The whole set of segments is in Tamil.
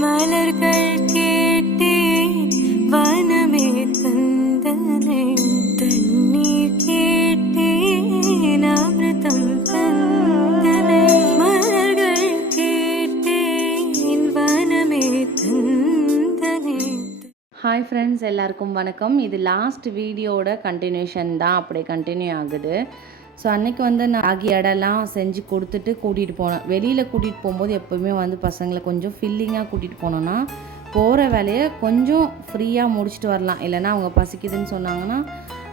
மலர்கள் கேட்டேன் வனமே தந்தனை தண்ணீர் கேட்டேன் அமிர்தம் தந்தனை மலர்கள் கேட்டேன் வனமே தந்தனை. ஹாய் ஃப்ரெண்ட்ஸ், எல்லாருக்கும் வணக்கம். இது லாஸ்ட் வீடியோட கண்டினியூஷன் தான், அப்படியே கண்டினியூ ஆகுது. ஸோ அன்றைக்கி வந்து நான் ராகி அடைலாம் செஞ்சு கொடுத்துட்டு கூட்டிகிட்டு போனேன். வெளியில் கூட்டிகிட்டு போகும்போது எப்போவுமே வந்து பசங்களை கொஞ்சம் ஃபில்லிங்காக கூட்டிகிட்டு போனோன்னா போகிற வேலையை கொஞ்சம் ஃப்ரீயாக முடிச்சுட்டு வரலாம். இல்லைனா அவங்க பசிக்குதுன்னு சொன்னாங்கன்னா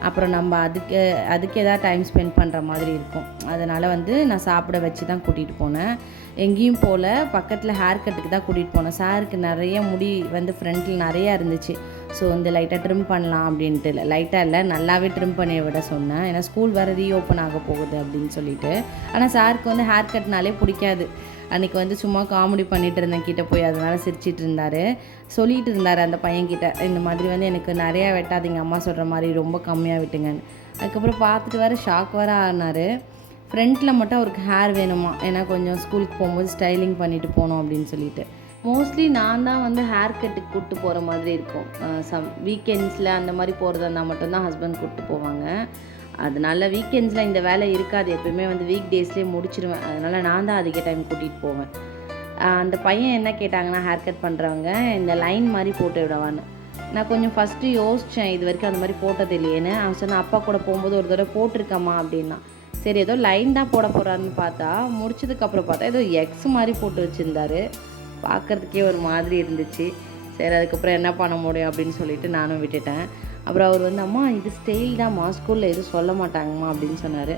அப்புறம் நம்ம அதுக்கு எதாவது டைம் ஸ்பெண்ட் பண்ணுற மாதிரி இருக்கும். அதனால் வந்து நான் சாப்பிட வச்சு தான் கூட்டிகிட்டு போனேன். எங்கேயும் போல் பக்கத்தில் ஹேர் கட்டுக்கு தான் கூட்டிகிட்டு போனேன். சாருக்கு நிறைய முடி வந்து ஃப்ரண்ட்டில் நிறையா இருந்துச்சு. ஸோ வந்து லைட்டாக ட்ரிம் பண்ணலாம் அப்படின்ட்டு லைட்டாக இல்லை நல்லாவே ட்ரிம் பண்ணி விட சொன்னேன். ஏன்னா ஸ்கூல் வேறு ரீஓப்பன் ஆக போகுது அப்படின்னு சொல்லிட்டு. ஆனால் சாருக்கு வந்து ஹேர் கட்னாலே பிடிக்காது. அன்றைக்கி வந்து சும்மா காமெடி பண்ணிகிட்டு இருந்தேன் கிட்டே போய், அதனால் சிரிச்சிட்டு இருந்தார். சொல்லிகிட்டு இருந்தார் அந்த பையன்கிட்ட, இந்த மாதிரி வந்து எனக்கு நிறையா வெட்டாதீங்க, அம்மா சொல்கிற மாதிரி ரொம்ப கம்மியாக விட்டுங்கன்னு. அதுக்கப்புறம் பார்த்துட்டு வேறு ஷாக் வேறு ஆனார். ஃப்ரண்ட்டில் மட்டும் அவருக்கு ஹேர் வேணுமா, ஏன்னா கொஞ்சம் ஸ்கூலுக்கு போகும்போது ஸ்டைலிங் பண்ணிவிட்டு போகணும் அப்படின்னு சொல்லிட்டு. மோஸ்ட்லி நான் தான் வந்து ஹேர் கட்டுக்கு கூப்பிட்டு போகிற மாதிரி இருக்கும். வீக்கெண்ட்ஸில் அந்த மாதிரி போகிறதா இருந்தால் மட்டும்தான் ஹஸ்பண்ட் கூப்பிட்டு போவாங்க. அதனால் வீக்கெண்ட்ஸில் இந்த வேலை இருக்காது, எப்போயுமே வந்து வீக் டேஸ்லேயே முடிச்சிடுவேன். அதனால் நான் தான் அதிக டைம் கூட்டிகிட்டு போவேன். அந்த பையன் என்ன கேட்டாங்கன்னா, ஹேர் கட் பண்ணுறவங்க இந்த லைன் மாதிரி போட்டு விடவான்னு. நான் கொஞ்சம் ஃபஸ்ட்டு யோசித்தேன், இது வரைக்கும் அந்த மாதிரி போட்டது இல்லையேன்னு. அவன் சொன்னால் அப்பா கூட போகும்போது ஒரு தடவை போட்டிருக்கம்மா அப்படின்னா. சரி ஏதோ லைன் தான் போட போகிறாருன்னு பார்த்தா, முடிச்சதுக்கப்புறம் பார்த்தா ஏதோ எக்ஸ் மாதிரி போட்டு வச்சுருந்தாரு. பார்க்குறதுக்கே ஒரு மாதிரி இருந்துச்சு. சரி அதுக்கப்புறம் என்ன பண்ண முடியும் அப்படின்னு சொல்லிட்டு நானும் விட்டுட்டேன். அப்புறம் அவர் வந்து, அம்மா இது ஸ்டைல் தான்மா, ஸ்கூலில் எதுவும் சொல்ல மாட்டாங்கம்மா அப்படின்னு சொன்னார்.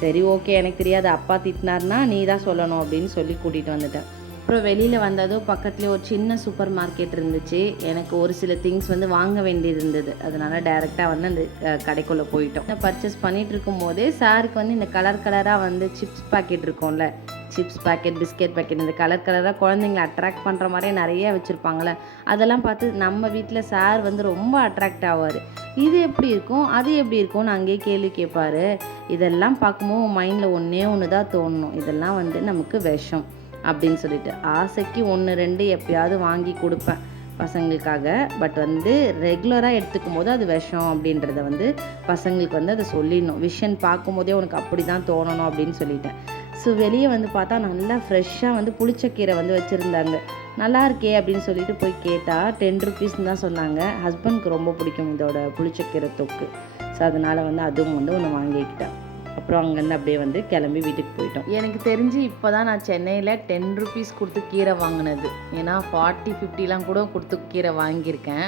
சரி ஓகே, எனக்கு தெரியாது, அப்பா திட்டினார்னா நீ தான் சொல்லணும் அப்படின்னு சொல்லி கூட்டிகிட்டு வந்துட்டேன். அப்புறம் வெளியில் வந்ததும் பக்கத்துலேயே ஒரு சின்ன சூப்பர் மார்க்கெட் இருந்துச்சு. எனக்கு ஒரு சில திங்ஸ் வந்து வாங்க வேண்டியது இருந்தது. அதனால் டைரெக்டாக வந்து அந்த கடைக்குள்ளே போயிட்டோம். பர்ச்சேஸ் பண்ணிகிட்டு இருக்கும் போதே சாருக்கு வந்து இந்த கலர் கலராக வந்து சிப்ஸ் பாக்கெட் இருக்கும்ல, சிப்ஸ் பேக்கெட், பிஸ்கெட் பேக்கெட், இந்த கலர் கலராக குழந்தைங்கள அட்ராக்ட் பண்ணுற மாதிரியே நிறைய வச்சுருப்பாங்களே, அதெல்லாம் பார்த்து நம்ம வீட்டில் சார் வந்து ரொம்ப அட்ராக்ட் ஆவார். இது எப்படி இருக்கும், அது எப்படி இருக்கும்னு அங்கேயே கேள்வி கேட்பார். இதெல்லாம் பார்க்கும்போது மைண்டில் ஒன்று தான் தோணணும், இதெல்லாம் வந்து நமக்கு விஷம் அப்படின்னு சொல்லிட்டு. ஆசைக்கு 1-2 எப்பயாவது வாங்கி கொடுப்பேன் பசங்களுக்காக. பட் வந்து ரெகுலராக எடுத்துக்கும் போது அது விஷம் அப்படின்றத வந்து பசங்களுக்கு வந்து அதை சொல்லிடணும். விஷன் பார்க்கும்போதே உனக்கு அப்படி தான் தோணணும் அப்படின்னு சொல்லிட்டேன். ஸோ வெளியே வந்து பார்த்தா நல்லா ஃப்ரெஷ்ஷாக வந்து புளிச்சக்கீரை வந்து வச்சுருந்தாங்க. நல்லா இருக்கே அப்படின்னு சொல்லிட்டு போய் கேட்டால் 10 ருபீஸ்ன்னு தான் சொன்னாங்க. ஹஸ்பண்ட்க்கு ரொம்ப பிடிக்கும் இதோட புளிச்சக்கீரை தொக்கு. ஸோ அதனால் வந்து அதுவும் வந்து ஒன்று வாங்கிக்கிட்டேன். அப்புறம் அங்கேருந்து அப்படியே வந்து கிளம்பி வீட்டுக்கு போயிட்டோம். எனக்கு தெரிஞ்சு இப்போ தான் நான் சென்னையில் 10 ருபீஸ் கொடுத்து கீரை வாங்கினது. ஏன்னா 40-50 கூட கொடுத்து கீரை வாங்கியிருக்கேன்.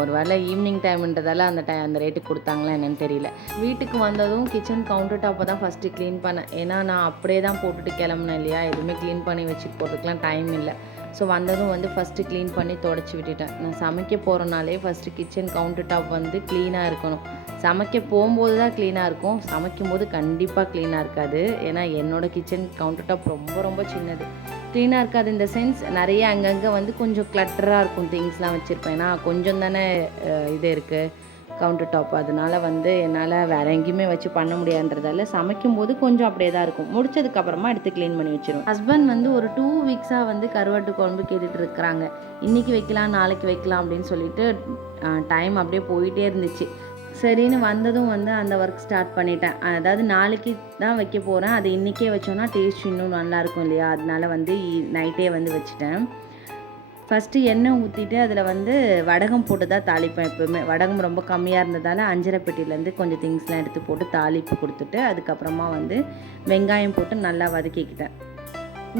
ஒரு வேளை ஈவினிங் டைம்ன்றதால அந்த ரேட்டுக்கு கொடுத்தாங்களா என்னன்னு தெரியல. வீட்டுக்கு வந்ததும் கிச்சன் கவுண்டர் டாப்பை தான் ஃபஸ்ட்டு க்ளீன் பண்ணேன். ஏன்னா நான் அப்படியே தான் போட்டுட்டு கிளம்புனேன் இல்லையா, எதுவுமே க்ளீன் பண்ணி வச்சுட்டு போகிறதுக்குலாம் டைம் இல்லை. ஸோ வந்ததும் வந்து ஃபஸ்ட்டு க்ளீன் பண்ணி தொடச்சி விட்டுட்டேன். நான் சமைக்க போகிறனாலே ஃபஸ்ட்டு கிச்சன் கவுண்டர் டாப் வந்து க்ளீனாக இருக்கணும். சமைக்க போகும்போது தான் க்ளீனாக இருக்கும், சமைக்கும் போது கண்டிப்பாக க்ளீனாக இருக்காது. ஏன்னா என்னோடய கிச்சன் கவுண்டர் டாப் ரொம்ப ரொம்ப சின்னது. க்ளீனாக இருக்காது இந்த சென்ஸ், நிறைய அங்கங்கே வந்து கொஞ்சம் கிளட்டராக இருக்கும், திங்ஸ்லாம் வச்சுருப்பேன். ஏன்னா கொஞ்சம் தானே இது இருக்குது கவுண்டர் டாப். அதனால் வந்து என்னால் வேறு எங்கேயுமே வச்சு பண்ண முடியாதுன்றதால சமைக்கும்போது கொஞ்சம் அப்படியே தான் இருக்கும். முடிச்சதுக்கப்புறமா எடுத்து க்ளீன் பண்ணி வச்சிருவேன். ஹஸ்பண்ட் வந்து ஒரு 2 வீக்ஸாக வந்து கருவாட்டு குழம்பு கேட்டுட்டு இருக்கிறாங்க. இன்றைக்கி வைக்கலாம் நாளைக்கு வைக்கலாம் அப்படின்னு சொல்லிட்டு டைம் அப்படியே போயிட்டே இருந்துச்சு. சரின்னு வந்ததும் வந்து அந்த ஒர்க் ஸ்டார்ட் பண்ணிட்டேன். அதாவது நாளைக்கு தான் வைக்க போகிறேன், அது இன்றைக்கே வச்சோன்னா டேஸ்ட் இன்னும் நல்லாயிருக்கும் இல்லையா, அதனால வந்து நைட்டே வந்து வச்சுட்டேன். ஃபஸ்ட்டு எண்ணெய் ஊற்றிட்டு அதில் வந்து வடகம் போட்டு தான் தாளிப்பேன் எப்போவுமே. வடகம் ரொம்ப கம்மியாக இருந்ததால் அஞ்சரை பெட்டியிலேருந்து கொஞ்சம் திங்ஸ்லாம் எடுத்து போட்டு தாளிப்பு கொடுத்துட்டு அதுக்கப்புறமா வந்து வெங்காயம் போட்டு நல்லா வதக்கிக்கிட்டேன்.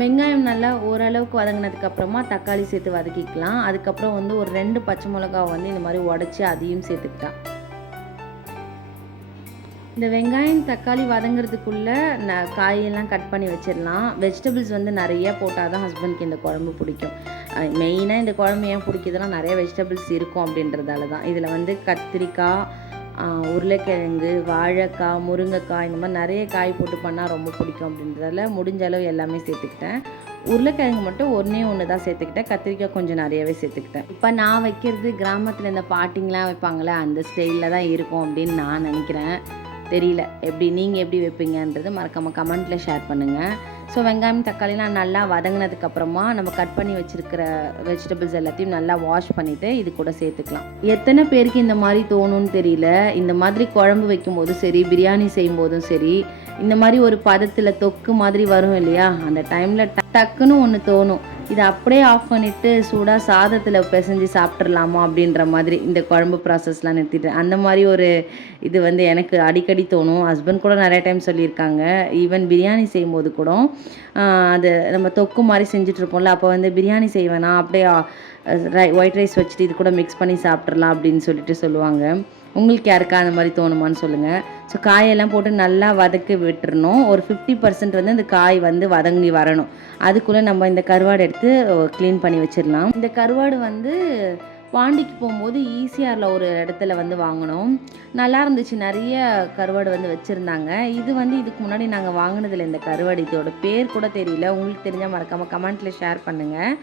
வெங்காயம் நல்லா ஓரளவுக்கு வதங்கினதுக்கப்புறமா தக்காளி சேர்த்து வதக்கிக்கலாம். அதுக்கப்புறம் வந்து ஒரு 2 பச்சை மிளகாவை வந்து இந்த மாதிரி உடச்சி அதையும் சேர்த்துக்கிட்டேன். இந்த வெங்காயம் தக்காளி வதங்கிறதுக்குள்ளே காயெல்லாம் கட் பண்ணி வச்சிடலாம். வெஜிடபிள்ஸ் வந்து நிறைய போட்டால் தான் ஹஸ்பண்ட்க்கு இந்த குழம்பு பிடிக்கும். மெயினாக இந்த குழம்பு ஏன் பிடிக்குதுன்னா நிறைய வெஜிடபிள்ஸ் இருக்கும் அப்படின்றதால தான். இதில் வந்து கத்திரிக்காய், உருளைக்கிழங்கு, வாழைக்காய், முருங்கைக்காய், இந்த மாதிரி நிறைய காய் போட்டு பண்ணால் ரொம்ப பிடிக்கும் அப்படின்றதால முடிஞ்ச அளவு எல்லாமே சேர்த்துக்கிட்டேன். உருளைக்கிழங்கு மட்டும் ஒன்று தான் சேர்த்துக்கிட்டேன். கத்திரிக்காய் கொஞ்சம் நிறையவே சேர்த்துக்கிட்டேன். இப்போ நான் வைக்கிறது கிராமத்தில் இந்த பாட்டிங்கெலாம் வைப்பாங்களே அந்த ஸ்டைலில் தான் இருக்கும் அப்படின்னு நான் நினைக்கிறேன். தெரியல எப்படி நீங்கள் எப்படி வைப்பீங்கன்றது மறக்காமல் கமெண்ட்டில் ஷேர் பண்ணுங்கள். ஸோ வெங்காயம் தக்காளிலாம் நல்லா வதங்கினதுக்கப்புறமா நம்ம கட் பண்ணி வச்சுருக்கிற வெஜிடபிள்ஸ் எல்லாத்தையும் நல்லா வாஷ் பண்ணிவிட்டு இது கூட சேர்த்துக்கலாம். எத்தனை பேருக்கு இந்த மாதிரி தோணும்னு தெரியல. இந்த மாதிரி குழம்பு வைக்கும்போதும் சரி, பிரியாணி செய்யும்போதும் சரி, இந்த மாதிரி ஒரு பதத்தில் தொக்கு மாதிரி வரும் இல்லையா, அந்த டைமில் டக்குன்னு ஒன்று தோணும், இதை அப்படியே ஆஃப் பண்ணிவிட்டு சூடாக சாதத்தில் பிசைஞ்சு சாப்பிட்றலாமா அப்படின்ற மாதிரி இந்த குழம்பு ப்ராசஸ்லாம் நிறுத்திட்டு அந்த மாதிரி ஒரு இது வந்து எனக்கு அடிக்கடி தோணும். ஹஸ்பண்ட் கூட நிறைய டைம் சொல்லியிருக்காங்க. ஈவன் பிரியாணி செய்யும்போது கூட அது நம்ம தொக்கு மாதிரி செஞ்சிட்ருப்போம்ல, அப்போ வந்து பிரியாணி செய்வேனா அப்படியே ஒயிட் ரைஸ் வச்சுட்டு இது கூட மிக்ஸ் பண்ணி சாப்பிட்றலாம் அப்படின்னு சொல்லிட்டு சொல்லுவாங்க. உங்களுக்கு யாருக்கா அந்த மாதிரி தோணுமான்னு சொல்லுங்கள். ஸோ காயெல்லாம் போட்டு நல்லா வதக்கி விட்டுறணும். ஒரு 50% வந்து இந்த காய் வந்து வதங்கி வரணும். அதுக்குள்ளே நம்ம இந்த கருவாடு எடுத்து க்ளீன் பண்ணி வச்சிடலாம். இந்த கருவாடு வந்து பாண்டிக்கு போகும்போது ஈசிஆரில் ஒரு இடத்துல வந்து வாங்கினோம். நல்லா இருந்துச்சு. நிறைய கருவாடு வந்து வச்சுருந்தாங்க. இது வந்து இதுக்கு முன்னாடி நாங்கள் வாங்கினதில்ல இந்த கருவாடு. இதோட பேர் கூட தெரியல. உங்களுக்கு தெரிஞ்சால் மறக்காமல் கமெண்ட்டில் ஷேர் பண்ணுங்கள்.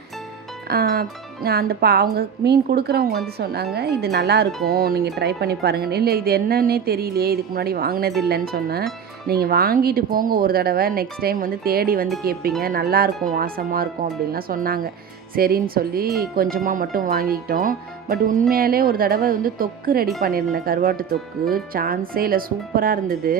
அந்த அவங்க மீன் கொடுக்குறவங்க வந்து சொன்னாங்க, இது நல்லாயிருக்கும், நீங்கள் ட்ரை பண்ணி பாருங்கள். இல்லை இது என்னன்னே தெரியலையே, இதுக்கு முன்னாடி வாங்கினது இல்லைன்னு சொன்னேன். நீங்கள் வாங்கிட்டு போங்க ஒரு தடவை, நெக்ஸ்ட் டைம் வந்து தேடி வந்து கேட்பீங்க, நல்லாயிருக்கும், வாசமாக இருக்கும் அப்படின்லாம் சொன்னாங்க. சரின்னு சொல்லி கொஞ்சமாக மட்டும் வாங்கிக்கிட்டோம். பட் உண்மையாலே ஒரு தடவை வந்து தொக்கு ரெடி பண்ணியிருந்தேன், கருவாட்டு தொக்கு. சான்ஸே இல்லை, சூப்பராக இருந்தது.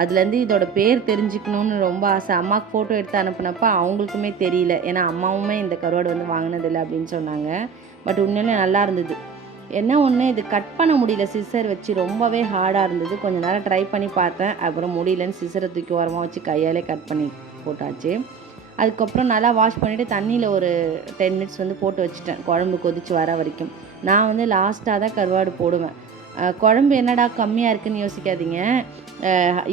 அதுலேருந்து இதோட பேர் தெரிஞ்சுக்கணுன்னு ரொம்ப ஆசை. அம்மாவுக்கு ஃபோட்டோ எடுத்து அனுப்புனப்போ அவங்களுக்குமே தெரியல, ஏன்னா அம்மாவுமே இந்த கருவாடு வந்து வாங்கினதில்லை அப்படின்னு சொன்னாங்க. பட் உண்மையிலே நல்லா இருந்தது. என்ன ஒன்று, இது கட் பண்ண முடியல சிசர் வச்சு, ரொம்பவே ஹார்டாக இருந்தது. கொஞ்சம் நேரம் ட்ரை பண்ணி பார்த்தேன், அப்புறம் முடியலன்னு சிசரை தூக்கி ஓரமாக வச்சு கையாலே கட் பண்ணி போட்டாச்சு. அதுக்கப்புறம் நல்லா வாஷ் பண்ணிவிட்டு தண்ணியில் ஒரு 10 மினிட்ஸ் வந்து போட்டு வச்சுட்டேன், குழம்பு கொதித்து வர வரைக்கும். நான் வந்து லாஸ்ட்டாக தான் கருவாடு போடுவேன். குழம்பு என்னடா கம்மியாக இருக்குதுன்னு யோசிக்காதீங்க.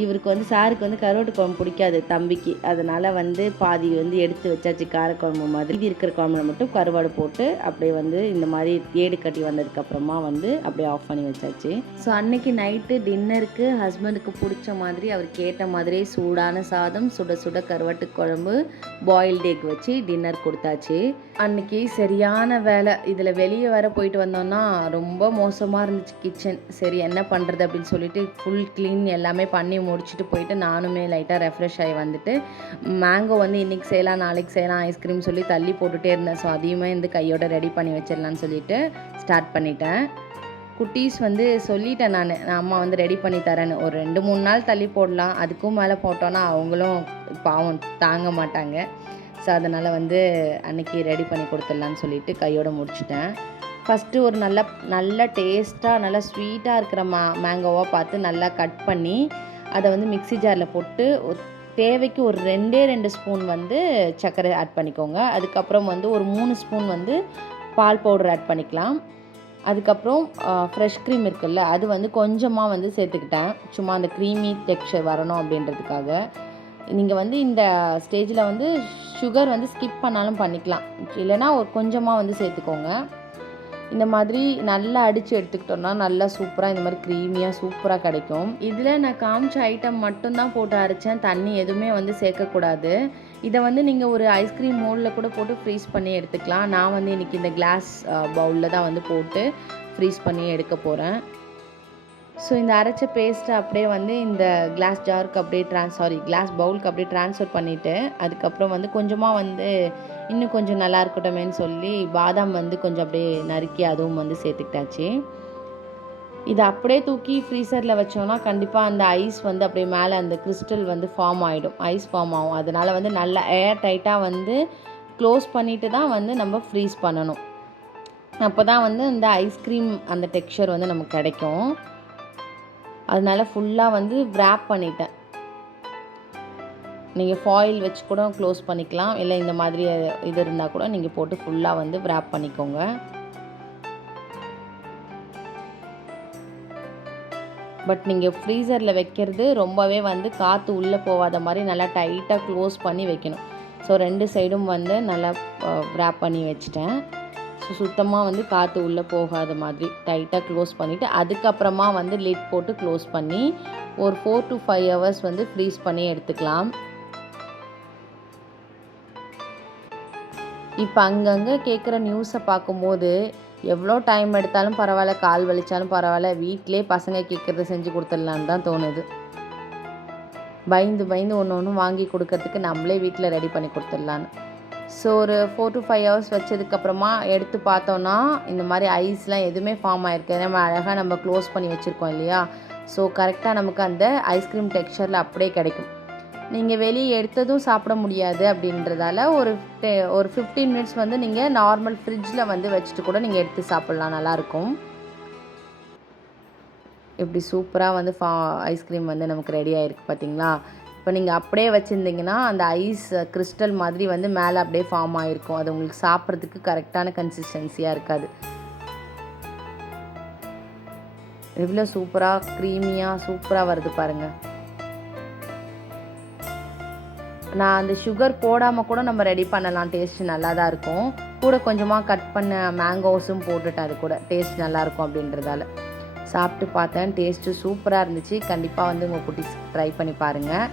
இவருக்கு வந்து சாருக்கு வந்து கருவாட்டு குழம்பு பிடிக்காது, தம்பிக்கு. அதனால் வந்து பாதி வந்து எடுத்து வச்சாச்சு காரக்குழம்பு மாதிரி. இது இருக்கிற குழம்புல மட்டும் கருவாடு போட்டு அப்படியே வந்து இந்த மாதிரி ஏடு கட்டி வந்ததுக்கப்புறமா வந்து அப்படியே ஆஃப் பண்ணி வச்சாச்சு. ஸோ அன்றைக்கி நைட்டு டின்னருக்கு ஹஸ்பண்டுக்கு பிடிச்ச மாதிரி அவர் கேட்ட மாதிரி சூடான சாதம், சுட சுட கருவாட்டு குழம்பு, பாயில்டு எக் வச்சு டின்னர் கொடுத்தாச்சு. அன்றைக்கி சரியான வேலை. இதில் வெளியே வர போயிட்டு வந்தோன்னா ரொம்ப மோசமாக இருந்துச்சு கிச்சன். சரி என்ன பண்ணுறது அப்படின்னு சொல்லிட்டு ஃபுல் க்ளீன் எல்லாமே பண்ணி முடிச்சுட்டு போயிட்டு நானுமே லைட்டாக ரெஃப்ரெஷ் ஆகி வந்துட்டு, மேங்கோ வந்து இன்றைக்கி செய்யலாம் நாளைக்கு செய்யலாம் ஐஸ்கிரீம் சொல்லி தள்ளி போட்டுகிட்டே இருந்தேன். ஸோ அதையுமே வந்து கையோட ரெடி பண்ணி வச்சிடலான்னு சொல்லிட்டு ஸ்டார்ட் பண்ணிட்டேன். குட்டீஸ் வந்து சொல்லிட்டேன் நான் அம்மா வந்து ரெடி பண்ணி தரேன்னு. ஒரு 2-3 நாள் தள்ளி போடலாம், அதுக்கும் மேலே போட்டோன்னா அவங்களும் பாவம் தாங்க மாட்டாங்க. ஸோ அதனால் வந்து அன்றைக்கி ரெடி பண்ணி கொடுத்துடலான்னு சொல்லிட்டு கையோடு முடிச்சிட்டேன். ஃபஸ்ட்டு ஒரு நல்ல டேஸ்ட்டாக நல்லா ஸ்வீட்டாக இருக்கிற மேங்கோவாக பார்த்து நல்லா கட் பண்ணி அதை வந்து மிக்ஸி ஜாரில் போட்டு தேவைக்கு ஒரு 2 ஸ்பூன் வந்து சர்க்கரை ஆட் பண்ணிக்கோங்க. அதுக்கப்புறம் வந்து ஒரு 3 ஸ்பூன் வந்து பால் பவுடர் ஆட் பண்ணிக்கலாம். அதுக்கப்புறம் ஃப்ரெஷ் க்ரீம் இருக்குல்ல, அது வந்து கொஞ்சமாக வந்து சேர்த்துக்கிட்டேன், சும்மா அந்த க்ரீமி டெக்ஸ்சர் வரணும் அப்படின்றதுக்காக. நீங்கள் வந்து இந்த ஸ்டேஜில் வந்து சுகர் வந்து ஸ்கிப் பண்ணாலும் பண்ணிக்கலாம், இல்லைனா ஒரு கொஞ்சமாக வந்து சேர்த்துக்கோங்க. இந்த மாதிரி நல்லா அடித்து எடுத்துக்கிட்டோன்னா நல்லா சூப்பராக இந்த மாதிரி க்ரீமியாக சூப்பராக கிடைக்கும். இதில் நான் காமிச்ச ஐட்டம் மட்டும்தான் போட்டு அரைச்சேன், தண்ணி எதுவுமே வந்து சேர்க்கக்கூடாது. இதை வந்து நீங்கள் ஒரு ஐஸ்கிரீம் மோல்டில் கூட போட்டு ஃப்ரீஸ் பண்ணி எடுத்துக்கலாம். நான் வந்து இன்றைக்கி இந்த கிளாஸ் பவுலில் தான் வந்து போட்டு ஃப்ரீஸ் பண்ணி எடுக்க போகிறேன். ஸோ இந்த அரைச்ச பேஸ்ட்டை அப்படியே வந்து இந்த கிளாஸ் ஜாருக்கு அப்படியே கிளாஸ் பவுலுக்கு அப்படியே ட்ரான்ஸ்ஃபர் பண்ணிவிட்டு, அதுக்கப்புறம் வந்து கொஞ்சமாக வந்து இன்னும் கொஞ்சம் நல்லா இருக்கட்டுமேன்னு சொல்லி பாதாம் வந்து கொஞ்சம் அப்படியே நறுக்கி அதுவும் வந்து சேர்த்துக்கிட்டாச்சு. இதை அப்படியே தூக்கி ஃப்ரீசரில் வச்சோன்னா கண்டிப்பாக அந்த ஐஸ் வந்து அப்படியே மேலே அந்த கிறிஸ்டல் வந்து ஃபார்ம் ஆகிடும், ஐஸ் ஃபார்ம் ஆகும். அதனால் வந்து நல்லா ஏர் டைட்டாக வந்து க்ளோஸ் பண்ணிவிட்டு தான் வந்து நம்ம ஃப்ரீஸ் பண்ணணும். அப்போ தான் வந்து இந்த ஐஸ்கிரீம் அந்த டெக்ஸ்சர் வந்து நமக்கு கிடைக்கும். அதனால ஃபுல்லாக வந்து wrap பண்ணிட்டேன். நீங்கள் ஃபாயில் வச்சு கூட க்ளோஸ் பண்ணிக்கலாம், இல்லை இந்த மாதிரி இது இருந்தால் கூட நீங்கள் போட்டு ஃபுல்லாக வந்து wrap பண்ணிக்கோங்க. பட் நீங்கள் ஃப்ரீசரில் வைக்கிறது ரொம்பவே வந்து காற்று உள்ளே போகாத மாதிரி நல்லா டைட்டாக க்ளோஸ் பண்ணி வைக்கணும். ஸோ 2 சைடும் வந்து நல்லா wrap பண்ணி வச்சுட்டேன். ஸோ சுத்தமாக வந்து காற்று உள்ளே போகாத மாதிரி டைட்டாக க்ளோஸ் பண்ணிவிட்டு, அதுக்கப்புறமா வந்து லிட் போட்டு க்ளோஸ் பண்ணி ஒரு 4 to 5 hours வந்து ஃப்ரீஸ் பண்ணி எடுத்துக்கலாம். இப்போ அங்கங்கே கேட்குற நியூஸை பார்க்கும்போது எவ்வளோ டைம் எடுத்தாலும் பரவாயில்ல, கால் வலித்தாலும் பரவாயில்ல, வீட்டிலே பசங்க கேட்குறத செஞ்சு கொடுத்துடலான்னு தான் தோணுது. பயந்து பயந்து ஒன்று வாங்கி கொடுக்கறதுக்கு நம்மளே வீட்டில் ரெடி பண்ணி கொடுத்துடலான்னு. ஸோ ஒரு 4 to 5 ஹவர்ஸ் வச்சதுக்கப்புறமா எடுத்து பார்த்தோன்னா இந்த மாதிரி ஐஸ்லாம் எதுவுமே ஃபார்ம் ஆகிருக்கு. நம்ம அழகாக நம்ம க்ளோஸ் பண்ணி வச்சுருக்கோம் இல்லையா. ஸோ கரெக்டாக நமக்கு அந்த ஐஸ்கிரீம் டெக்ஸ்சரில் அப்படியே கிடைக்கும். நீங்கள் வெளியே எடுத்ததும் சாப்பிட முடியாது அப்படின்றதால ஒரு 15 மினிட்ஸ் வந்து நீங்கள் நார்மல் ஃப்ரிட்ஜில் வந்து வச்சுட்டு கூட நீங்கள் எடுத்து சாப்பிட்லாம், நல்லாயிருக்கும். இப்படி சூப்பராக வந்து ஐஸ்கிரீம் வந்து நமக்கு ரெடி ஆகிருக்கு பார்த்தீங்களா. இப்போ நீங்கள் அப்படியே வச்சுருந்தீங்கன்னா அந்த ஐஸ் கிறிஸ்டல் மாதிரி வந்து மேலே அப்படியே ஃபார்ம் ஆகிருக்கும். அது உங்களுக்கு சாப்பிட்றதுக்கு கரெக்டான கன்சிஸ்டன்சியாக இருக்காது. எவ்வளோ சூப்பராக க்ரீமியாக சூப்பராக வருது பாருங்கள். நான் அந்த சுகர் போடாமல் கூட நம்ம ரெடி பண்ணலாம், டேஸ்ட் நல்லா தான் இருக்கும். கூட கொஞ்சமாக கட் பண்ண மேங்கோஸும் போட்டுட்டு அது கூட டேஸ்ட் நல்லாயிருக்கும் அப்படின்றதால சாப்பிட்டு பார்த்தேன். டேஸ்ட்டு சூப்பராக இருந்துச்சு. கண்டிப்பாக வந்து உங்கள் குட்டீஸ் ட்ரை பண்ணி பாருங்கள்.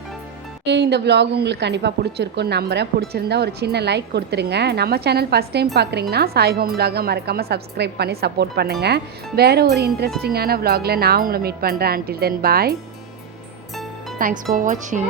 இந்த vlog உங்களுக்கு கண்டிப்பாக பிடிச்சிருக்குன்னு நம்புகிறேன். பிடிச்சிருந்தா ஒரு சின்ன லைக் கொடுத்துருங்க. நம்ம சேனல் ஃபஸ்ட் டைம் பார்க்குறீங்கன்னா சாய் ஹோம் vlog மறக்காமல் சப்ஸ்கிரைப் பண்ணி சப்போர்ட் பண்ணுங்கள். வேறு ஒரு இன்ட்ரெஸ்டிங்கான vlogல நான் உங்களை மீட் பண்ணுறேன். until then bye. Thanks for watching.